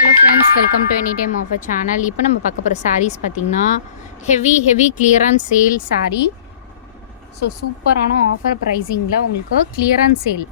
Hello friends, welcome to any time offer channel. இப்போ நம்ம பார்க்க போகிற சாரீஸ் பார்த்திங்கன்னா heavy clearance sale sari. So சூப்பரான ஆஃபர் ப்ரைஸிங்கில் உங்களுக்கு கிளியரன்ஸ் சேல்.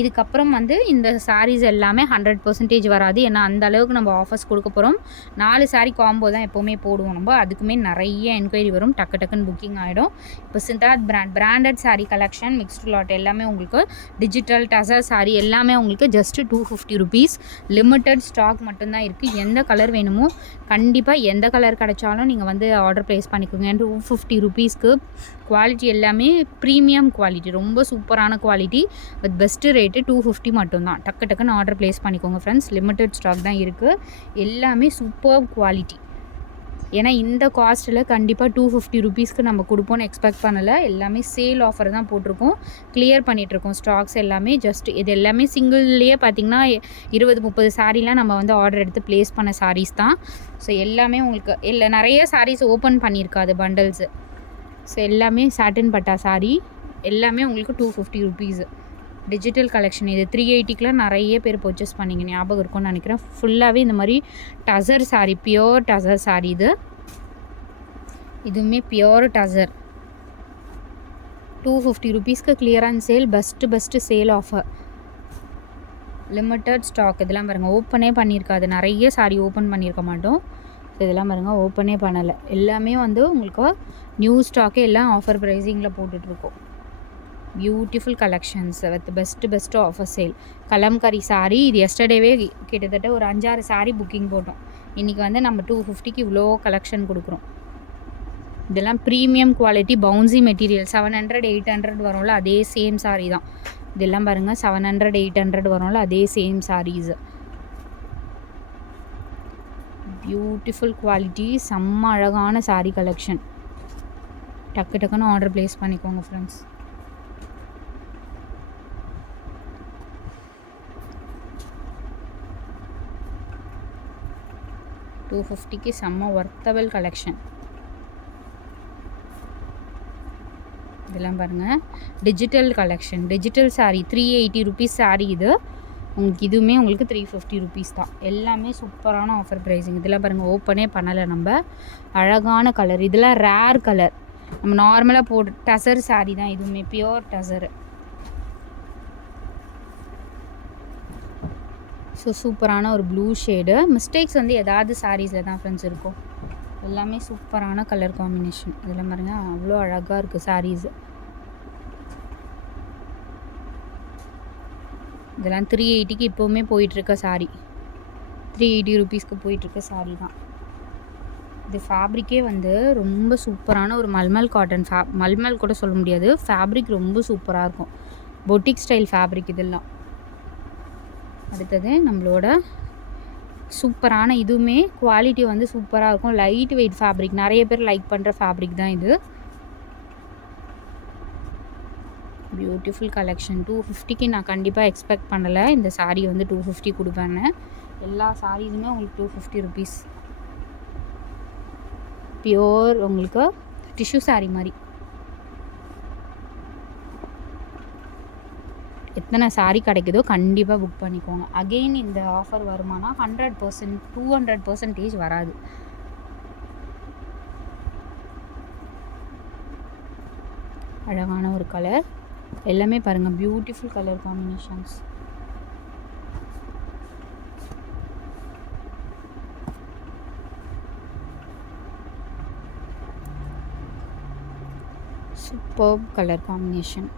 இதுக்கப்புறம் வந்து இந்த சாரீஸ் எல்லாமே 100% வராது. ஏன்னா அந்த அளவுக்கு நம்ம ஆஃபர்ஸ் கொடுக்க போகிறோம். 4 சாரீ காம்போ தான் எப்போவுமே போடுவோம் நம்ம. அதுக்குமே நிறைய என்கொயரி வரும், டக்குன்னு புக்கிங் ஆகிடும். இப்போ Siddharth branded sari collection mixed lot எல்லாமே உங்களுக்கு டிஜிட்டல் டசர் சாரீ எல்லாமே உங்களுக்கு ஜஸ்ட் 250 ருபீஸ். லிமிட்டட் ஸ்டாக் மட்டும்தான் இருக்குது. எந்த கலர் வேணுமோ கண்டிப்பாக எந்த கலர் கிடைச்சாலும் நீங்கள் வந்து ஆர்டர் ப்ளேஸ் பண்ணிக்கோங்க. 250 ருபீஸ்க்கு குவாலிட்டி எல்லாமே ப்ரீமியம் குவாலிட்டி, ரொம்ப சூப்பரான குவாலிட்டி வித் பெஸ்ட்டு ரேட்டு 250 மட்டும்தான். டக்குன்னு ஆர்டர் ப்ளேஸ் பண்ணிக்கோங்க ஃப்ரெண்ட்ஸ். லிமிட்டட் ஸ்டாக் தான் இருக்குது. எல்லாமே சூப்பர் குவாலிட்டி. ஏன்னா இந்த காஸ்ட்டில் கண்டிப்பாக 250 ருபீஸ்க்கு நம்ம கொடுப்போன்னு எக்ஸ்பெக்ட் பண்ணலை. எல்லாமே சேல் ஆஃபர் தான் போட்டிருக்கோம், கிளியர் பண்ணிகிட்ருக்கோம் ஸ்டாக்ஸ் எல்லாமே. ஜஸ்ட் இது எல்லாமே சிங்கிள்லேயே பார்த்திங்கன்னா 20-30 சாரீலாம் நம்ம வந்து ஆர்டர் எடுத்து ப்ளேஸ் பண்ண சாரீஸ் தான். ஸோ எல்லாமே உங்களுக்கு இல்லை, நிறைய சாரீஸ் ஓப்பன் பண்ணியிருக்காது பண்டல்ஸு. ஸோ எல்லாமே சாட்டின் பட்டா சாரீ எல்லாமே உங்களுக்கு 250 ருபீஸு. டிஜிட்டல் கலெக்ஷன் இது 380க்குலாம் நிறைய பேர் பர்ச்சேஸ் பண்ணிங்க, ஞாபகம் இருக்கும்னு நினைக்கிறேன். ஃபுல்லாகவே இந்த மாதிரி டசர் சாரீ, பியோர் டசர் சாரீ. இதுவுமே பியோர் டசர் 250 ருபீஸ்க்கு clearance sale, best sale offer, limited stock. இதெல்லாம் பாருங்கள், ஓப்பனே பண்ணியிருக்காது. நிறைய சாரீ ஓப்பன் பண்ணியிருக்க மாட்டோம். ஸோ இதெல்லாம் பாருங்கள், ஓப்பனே பண்ணலை. எல்லாமே வந்து உங்களுக்கு நியூ ஸ்டாக்கு, எல்லாம் ஆஃபர் ப்ரைஸிங்கில் போட்டுட்ருக்கோம். Beautiful collections with best offer sale. Kalamkari sari இது எஸ்டர்டேவே கிட்டத்தட்ட ஒரு 5-6 சாரீ புக்கிங் போட்டோம். இன்றைக்கி வந்து நம்ம 250க்கு இவ்வளோ கலெக்ஷன் கொடுக்குறோம். இதெல்லாம் ப்ரீமியம் குவாலிட்டி பவுன்சி மெட்டீரியல். 700-800 வரும்ல, அதே சேம் சாரீ தான். இதெல்லாம் பாருங்கள், 700-800 வரும்ல, அதே சேம் சாரீஸ். பியூட்டிஃபுல் குவாலிட்டி, செம்ம அழகான சாரீ கலெக்ஷன். டக்குன்னு ஆர்டர் ப்ளேஸ் பண்ணிக்கோங்க ஃப்ரெண்ட்ஸ். $250க்கு செம்ம ஒர்த்தபிள் கலெக்ஷன். இதெல்லாம் பாருங்கள், digital collection, digital sari 380 rupees sari. இது உங்களுக்கு இதுவுமே உங்களுக்கு 350 ருபீஸ் தான். எல்லாமே சூப்பரான ஆஃபர் ப்ரைஸிங். இதெல்லாம் பாருங்கள், ஓப்பனே பண்ணலை நம்ம. அழகான கலர், இதெல்லாம் ரேர் கலர். நம்ம நார்மலாக போட்டு டசர் சாரீ தான். இதுவுமே பியோர் டசரு. ஸோ சூப்பரான ஒரு ப்ளூ ஷேடு. மிஸ்டேக்ஸ் வந்து ஏதாவது சாரீஸில் தான் ஃப்ரெண்ட்ஸ் இருக்கும். எல்லாமே சூப்பரான கலர் காம்பினேஷன். இதெல்லாம் பாருங்கள், அவ்வளோ அழகாக இருக்குது சாரீஸு. இதெல்லாம் 380க்கு இப்போவுமே போயிட்டுருக்க சாரீ. 380 ருபீஸ்க்கு போயிட்டுருக்க சாரீ தான். இது ஃபேப்ரிக்கே வந்து ரொம்ப சூப்பரான ஒரு மல்மல் காட்டன் மல்மல் கூட சொல்ல முடியாது, ஃபேப்ரிக் ரொம்ப சூப்பராக இருக்கும். பொட்டிக் ஸ்டைல் ஃபேப்ரிக் இதெல்லாம். அடுத்தது நம்மளோட சூப்பரான, இதுவுமே குவாலிட்டி வந்து சூப்பராக இருக்கும். லைட் வெயிட் ஃபேப்ரிக், நிறைய பேர் லைக் பண்ணுற ஃபேப்ரிக் தான் இது. Beautiful collection. 250க்கு நான் கண்டிப்பாக எக்ஸ்பெக்ட் பண்ணலை இந்த சாரீ வந்து 250 கொடுப்பேன்னு. எல்லா சாரீஸுமே உங்களுக்கு 250 ருபீஸ். பியோர் உங்களுக்கு டிஷ்யூ சாரீ மாதிரி. எத்தனை சாரீ கிடைக்குதோ கண்டிப்பாக புக் பண்ணிக்கோங்க. அகெயின் இந்த ஆஃபர் வருமானா 100%, 200% வராது. அழகான ஒரு கலர். எல்லாமே பாருங்கள், beautiful colour combinations. Super colour combination.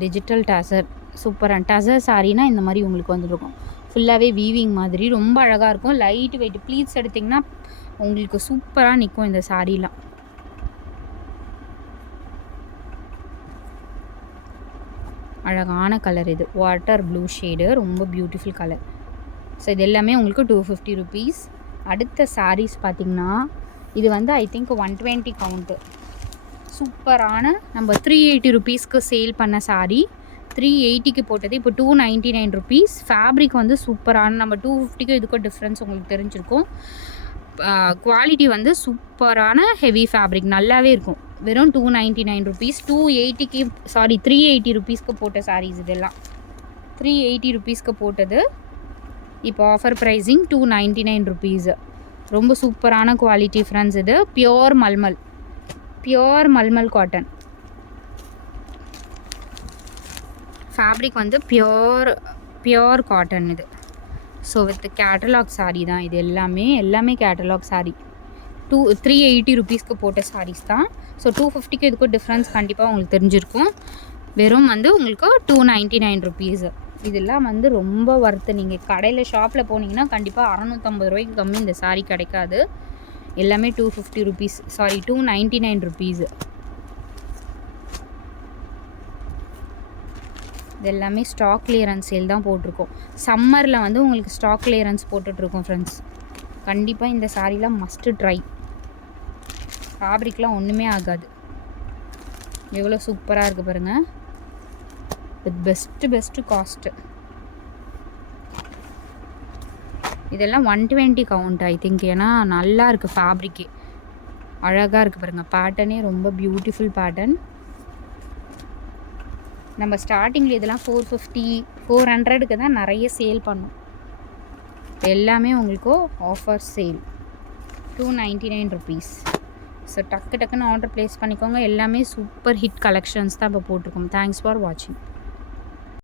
Digital tussar சூப்பரான டசர் சாரீனா இந்த மாதிரி உங்களுக்கு வந்துருக்கும். ஃபுல்லாகவே வீவிங் மாதிரி ரொம்ப அழகாக இருக்கும். லைட் வெயிட் ப்ளீட்ஸ் எடுத்திங்கன்னா உங்களுக்கு சூப்பராக நிற்கும் இந்த சாரீலாம். அழகான கலர். இது வாட்டர் ப்ளூ ஷேடு, ரொம்ப பியூட்டிஃபுல் கலர். ஸோ இது எல்லாமே உங்களுக்கு 250 ருபீஸ். அடுத்த சாரீஸ் பார்த்திங்கன்னா இது வந்து ஐ திங்க் 120 கவுண்ட்டு. சூப்பரான நம்ம 380 ருபீஸ்க்கு சேல் பண்ண சாரீ 380க்கு போட்டது இப்போ 299 ருபீஸ். ஃபேப்ரிக் வந்து சூப்பரான, நம்ம 250க்கு இதுக்கும் டிஃப்ரென்ஸ் உங்களுக்கு தெரிஞ்சிருக்கும். குவாலிட்டி வந்து சூப்பரான ஹெவி ஃபேப்ரிக், நல்லாவே இருக்கும். வெறும் 299 ருபீஸ். 280க்கு சாரி 380 ருபீஸ்க்கு போட்ட சாரீஸ் இதெல்லாம். 380 ருபீஸ்க்கு போட்டது இப்போ ஆஃபர் ப்ரைஸிங் 299 ருபீஸ். ரொம்ப சூப்பரான குவாலிட்டி ஃப்ரெண்ட்ஸ். இது pure mulmul, pure mulmul cotton. Fabric வந்து பியோர் காட்டன் இது. ஸோ வித் கேட்டலாக் சாரீ தான் இது எல்லாமே கேட்டலாக் சாரீ. 380 ருபீஸ்க்கு போட்ட சாரீஸ் தான். ஸோ 250க்கு இதுக்கும் டிஃப்ரென்ஸ் கண்டிப்பாக உங்களுக்கு தெரிஞ்சிருக்கும். வெறும் வந்து உங்களுக்கு 299 ருபீஸ். இதெல்லாம் வந்து ரொம்ப ஒர்த்து. நீங்கள் கடையில் ஷாப்பில் போனீங்கன்னா கண்டிப்பாக 650 ரூபாய்க்கு கம்மி இந்த சாரீ கிடைக்காது. எல்லாமே 250 ருபீஸ், சாரி 299 ருபீஸ். இது எல்லாமே ஸ்டாக் கிளியரன்ஸ் சேல் தான் போட்டிருக்கோம். சம்மரில் வந்து உங்களுக்கு ஸ்டாக் கிளியரன்ஸ் போட்டுட்ருக்கோம் ஃப்ரெண்ட்ஸ். கண்டிப்பாக இந்த சாரீலாம் மஸ்ட்டு ட்ரை. ஃபேப்ரிக்லாம் ஒன்றுமே ஆகாது. எவ்வளோ சூப்பராக இருக்குது பாருங்கள். With best cost. இதெல்லாம் 120 கவுண்ட் ஐ திங்க். ஏன்னா நல்லா இருக்குது ஃபேப்ரிக்கே, அழகாக இருக்குது பாருங்கள். பேட்டர்னே ரொம்ப பியூட்டிஃபுல் பேட்டர்ன். நம்ம ஸ்டார்டிங்கில் இதெல்லாம் 450 400க்கு தான் நிறைய சேல் பண்ணும். எல்லாமே உங்களுக்கு ஆஃபர் சேல் 299 ருபீஸ். ஸோ டக்குன்னு ஆர்டர் ப்ளேஸ் பண்ணிக்கோங்க. எல்லாமே சூப்பர் ஹிட் கலெக்ஷன்ஸ் தான் இப்போ போட்டிருக்கோம். தேங்க்ஸ் ஃபார் வாட்சிங்.